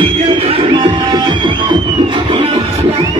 Thank you.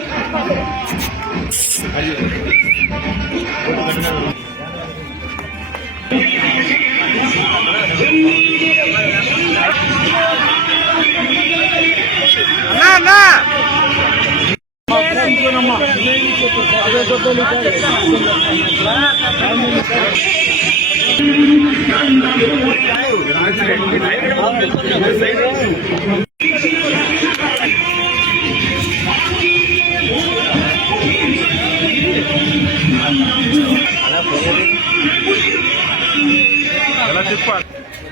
అన్న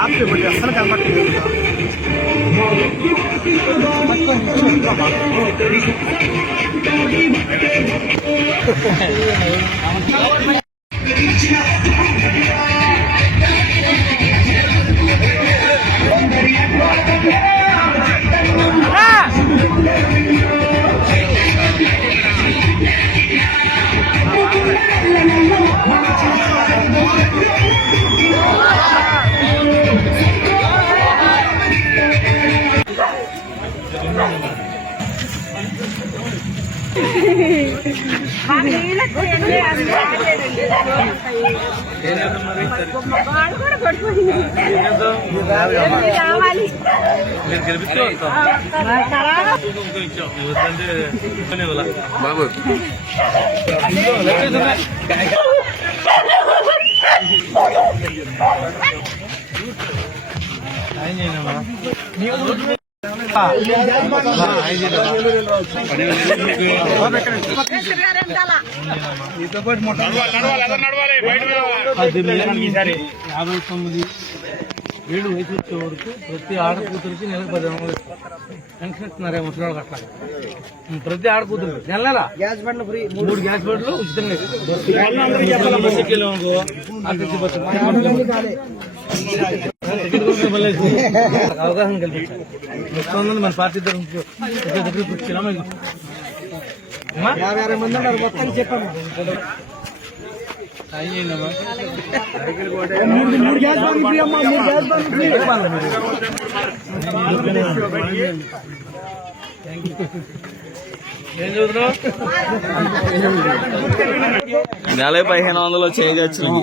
బాబు ఏమంటారు అసలు కనపడలేదు వాళ్ళు నేను గెలిపిస్తే వస్తాం ఇంకో ఇచ్చాం వద్దంటే ఇవ్వనే ఇవ్వాల. బాబు యాభై తొమ్మిది ఏడు వయసు వచ్చే వరకు ప్రతి ఆడకూతురికి నెలకు పది పెన్షన్ ఇస్తున్నారే ముసలివాళ్ళకి అట్లా. ప్రతి ఆడకూతురికి. నెల నెల. గ్యాస్ బండ్లు ఫ్రీ. మూడు. గ్యాస్ బండ్లు ఉచితంగా ఆర్టీసీ బస్సు. అవగాహన కల్పించాలి. మన పార్టీ తరఫు యాభై అరవై మంది ఉన్నారు. చెప్పాము నెల పదిహేను వందలు చేంజ్ వచ్చినాయి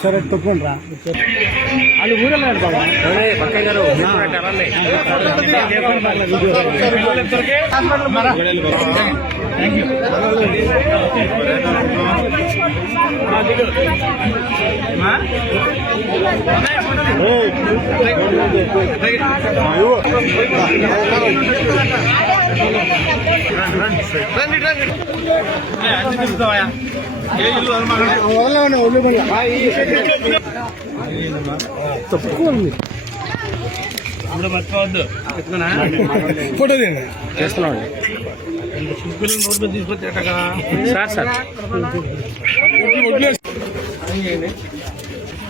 చదవాలి సరే వెళ్తాంలే సరే తప్పండి రా వాళ్ళు ఊరెళ్ళాడు బాబా వదలవన్నా వదిలేమన్నా తప్పుకోండి మర్చిపోవద్దు ఫోటో చేస్తున్నాం తీసుకొచ్చాక సార్ సార్.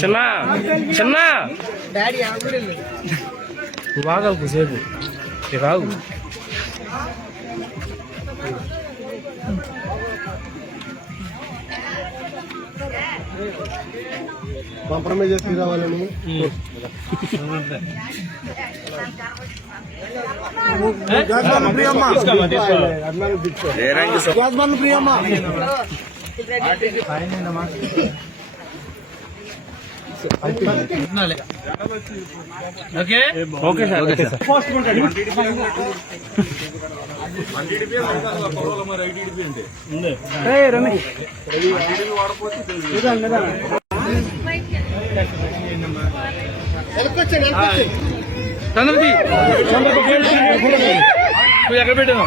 చిన్న చిన్న నువ్వు ఆగవు సేపు రావు కాంప్రమైజ్ చేసి రావాలని గ్యాస్ బండ్ Priyamma gas bund Priyamma okay sir. Okay sir Ramesh Chandraji నువ్వు ఎక్కడ పెట్టాను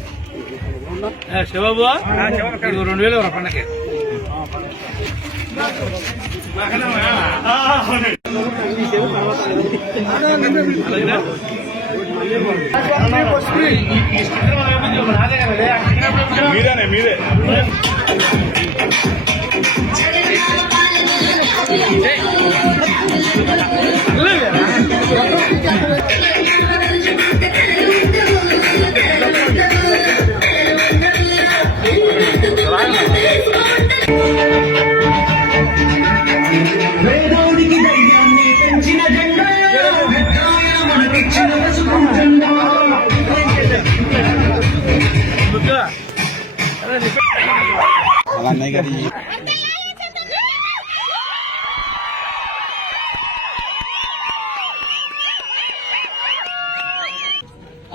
ఇదిగో రెండు వేలు అలాగేనా? మీరేనే మీరే. వేదోడికి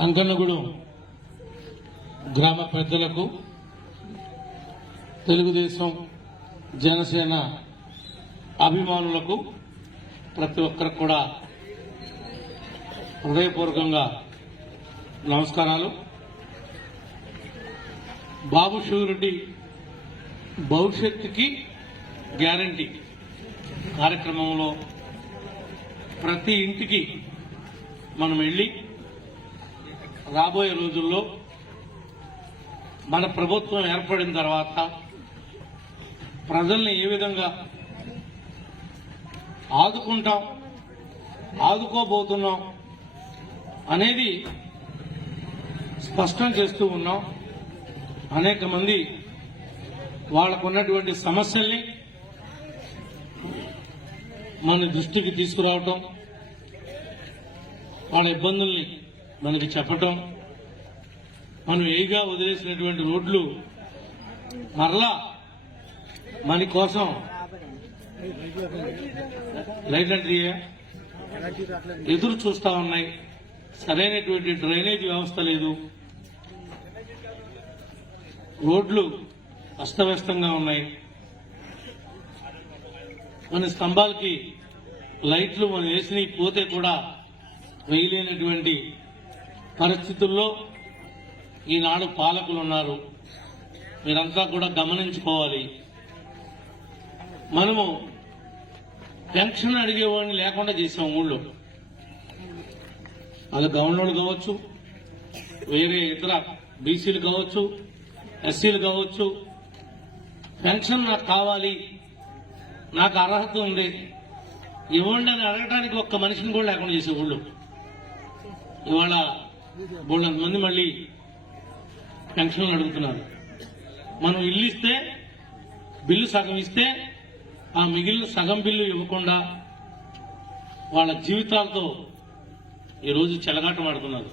అంకన్నగూడెం గ్రామ పెద్దలకు తెలుగుదేశం జనసేన అభిమానులకు ప్రతి ఒక్కరికి కూడా హృదయపూర్వకంగా నమస్కారాలు. బాబు షూరిటీ భవిష్యత్తుకి గ్యారంటీ. కార్యక్రమంలో ప్రతి ఇంటికి మనం వెళ్ళి రాబోయే రోజుల్లో మన ప్రభుత్వం ఏర్పడిన తర్వాత ప్రజల్ని ఏ విధంగా ఆదుకుంటాం ఆదుకోబోతున్నాం అనేది స్పష్టం చేస్తూ ఉన్నాం. అనేక మంది వాళ్ళకున్నటువంటి సమస్యల్ని మన దృష్టికి తీసుకురావటం వాళ్ళ ఇబ్బందుల్ని మనకి చెప్పటం మనం ఏగా వదిలేసినటువంటి రోడ్లు మరలా మన కోసం లైట్ అంటే ఎదురు చూస్తా ఉన్నాయి. సరైనటువంటి డ్రైనేజ్ వ్యవస్థ లేదు. రోడ్లు అస్తవ్యస్తంగా ఉన్నాయి. మన స్తంభాలకి లైట్లు మనం వేసినవి పోతే కూడా వేయలేనటువంటి పరిస్థితుల్లో ఈనాడు పాలకులు ఉన్నారు. మీరంతా కూడా గమనించుకోవాలి. మనము పెన్షన్ అడిగేవాడిని లేకుండా చేసాం ఊళ్ళో. అది గవర్నర్లు కావచ్చు వేరే ఇతర బీసీలు కావచ్చు ఎస్సీలు కావచ్చు పెన్షన్ నాకు కావాలి. నాకు అర్హత ఉంది. ఇవ్వండి అని అడగడానికి ఒక్క మనిషిని కూడా లేకుండా చేసే ఊళ్ళో ఇవాళ బోళ్ళ మంది మళ్ళీ పెన్షన్లు అడుగుతున్నారు. మనం ఇల్లు ఇస్తే బిల్లు సగం ఇస్తే ఆ మిగిలిన సగం బిల్లు ఇవ్వకుండా వాళ్ళ జీవితాలతో ఈరోజు చెలగాటమాడుతున్నారు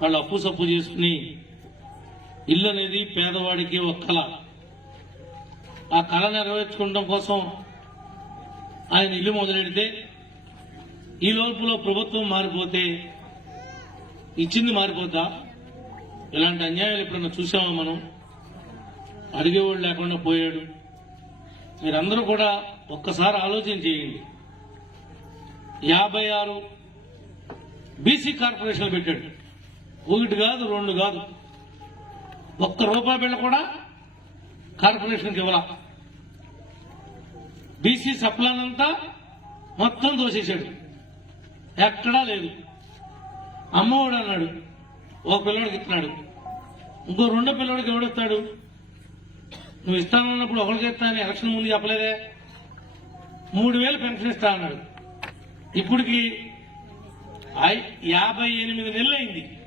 వాళ్ళు అప్పు సప్పు చేసుకుని ఇల్లు అనేది పేదవాడికి ఒక కళ ఆ కళ నెరవేర్చుకోవడం కోసం ఆయన ఇల్లు మొదలెడితే ఈ లోపులో ప్రభుత్వం మారిపోతే ఇచ్చింది మారిపోద్దా ఇలాంటి అన్యాయాలు ఎప్పుడన్నా చూసామా మనం? అడిగేవాడు లేకుండా పోయాడు. మీరందరూ కూడా ఒక్కసారి ఆలోచన చేయండి. యాభై ఆరు బీసీ కార్పొరేషన్లు పెట్టాడు. ఒకటి కాదు రెండు కాదు. ఒక్క రూపాయి బిళ్ళ కూడా కార్పొరేషన్కి ఇవ్వాల? బీసీ సప్లానంతా మొత్తం దోసేశాడు ఎక్కడా లేదు. అమ్మఒడు అన్నాడు. ఒక పిల్లడికి ఇస్తున్నాడు. ఇంకో రెండో పిల్లడికి ఎవడిస్తాడు నువ్వు ఇస్తానన్నప్పుడు ఒకరికి ఇస్తానని ఎలక్షన్ ముందు చెప్పలేదే? మూడు వేలు పెన్షన్ ఇస్తా అన్నాడు. ఇప్పటికి ఐ- యాభై ఎనిమిది నెలలు అయింది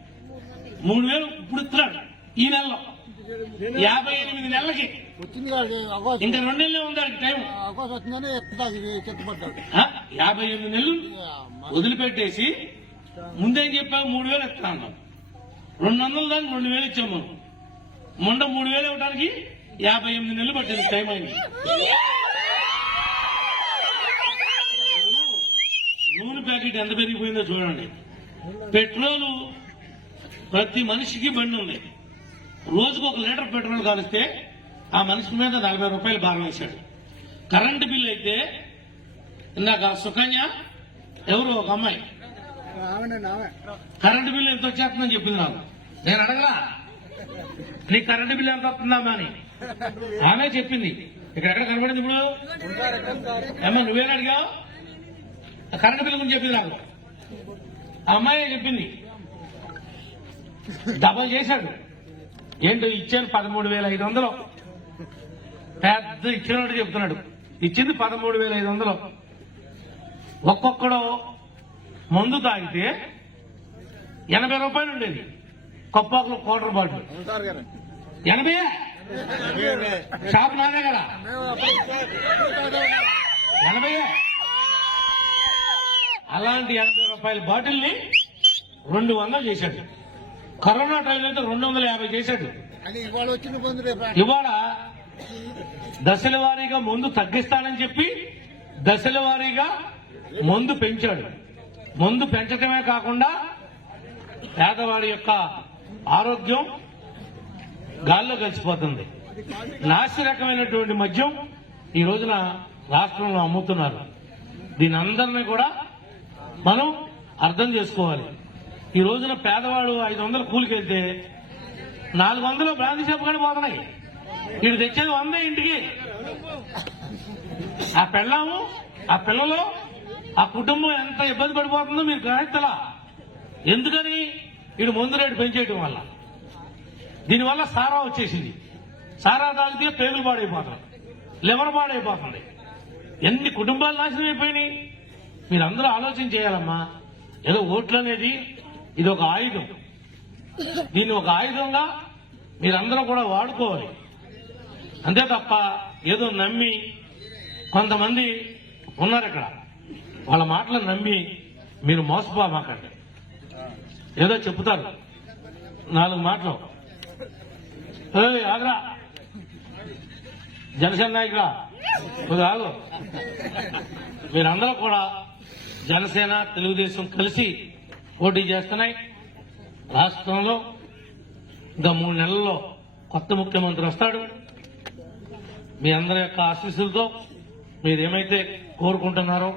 మూడు వేలు ఇప్పుడు ఇస్తున్నాడు. ఈ నెలలో. యాభై ఎనిమిది నెలలకి ఇంకా రెండు నెలలే ఉంది టైం. అవకాశం వచ్చిందని ఎత్తాది చెత్తపడ్డాడు ఆ? యాభై ఎనిమిది నెలలు వదిలిపెట్టేసి ముందేం చెప్పావు మూడు వేలు ఇస్తా అన్నాం. రెండు వందలు దానికి రెండు వేలు ఇచ్చాము మనం. మొండ మూడు వేలు ఇవ్వడానికి యాభై ఎనిమిది నెలలు పట్టింది టైం అయింది. నూనె ప్యాకెట్ ఎంత పెరిగిపోయిందో చూడండి. పెట్రోలు ప్రతి మనిషికి బండి ఉంది. రోజుకు ఒక లీటర్ పెట్రోల్ కాలిస్తే ఆ మనిషి మీద నలభై రూపాయలు భారం వేశాడు. కరెంటు బిల్లు అయితే ఇందాక సుకన్య ఎవరు? ఒక అమ్మాయి. కరెంటు బిల్లు ఎంత వచ్చేస్తుందని చెప్పింది నాకు. నేను అడగలా? నీ కరెంటు బిల్లు ఎంత వస్తుందమ్మా అని. ఆమె చెప్పింది. ఇక్కడ ఎక్కడ కనబడింది ఇప్పుడు? అమ్మ నువ్వేం అడిగావు? కరెంటు బిల్లు గురించి చెప్పింది నాకు. ఆ అమ్మాయి చెప్పింది. డబల్ చేశాడు. ఏంటో ఇచ్చాను పదమూడు వేల ఐదు వందలు. పెద్ద ఇచ్చినట్టు చెప్తున్నాడు. ఇచ్చింది పదమూడు వేల ఐదు వందలు. ఒక్కొక్కడు మందు తాగితే ఎనభై రూపాయలు ఉండేది. కొప్పాకులు సార్ గారు ఎనభై? షాప్ నాదే కదా. ఎనభై? అలాంటి ఎనభై రూపాయల బాటిల్ని రెండు వందలు చేశాడు. కరోనా టైంలో అయితే రెండు వందల యాభై చేశాడు. ఇవాళ దశల వారీగా మందు తగ్గిస్తానని చెప్పి దశల వారీగా మందు పెంచాడు. మందు పెంచటమే కాకుండా పేదవాడి యొక్క ఆరోగ్యం గాల్లో కలిసిపోతుంది. నాసిరకమైనటువంటి మద్యం ఈ రోజున రాష్ట్రంలో అమ్ముతున్నారు. దీని అందరినీ కూడా మనం అర్థం చేసుకోవాలి. ఈ రోజున పేదవాడు ఐదు వందల కూలికి వెళ్తే నాలుగు వందలు బ్రాంతి చెప్పుకొని పోతున్నాయి. నీకు తెచ్చేది వంద ఇంటికి. ఆ పెళ్ళాము ఆ పిల్లలు ఆ కుటుంబం ఎంత ఇబ్బంది పడిపోతుందో మీరు గ్రహిస్తలా ఎందుకని? వీడు ముందు రేటు పెంచేయటం వల్ల. దీనివల్ల సారా వచ్చేసింది. సారా తాగితే పేగులు పాడైపోతాయి లివర్ పాడైపోతుంది. ఎన్ని కుటుంబాలు నాశనం అయిపోయినాయి. మీరందరూ ఆలోచన చేయాలమ్మా. ఏదో ఓట్లు అనేది ఇది ఒక ఆయుధం. దీన్ని ఒక ఆయుధంగా మీరందరూ కూడా వాడుకోవాలి. అంతే తప్ప ఏదో నమ్మి కొంతమంది ఉన్నారు ఇక్కడ. వాళ్ళ మాటలు నమ్మి మీరు మోసపోమాకండి. ఏదో చెప్తారు. నాలుగు మాటలు. ఆగ్రా. జనసేన నాయకుడా? కొద్దిగా మీరందరూ కూడా జనసేన తెలుగుదేశం కలిసి పోటీ చేస్తున్నాయి. రాష్ట్రంలో ఇంకా మూడు నెలల్లో కొత్త ముఖ్యమంత్రి వస్తాడు. మీ అందరి యొక్క ఆశీస్సులతో మీరు ఏమైతే కోరుకుంటున్నారో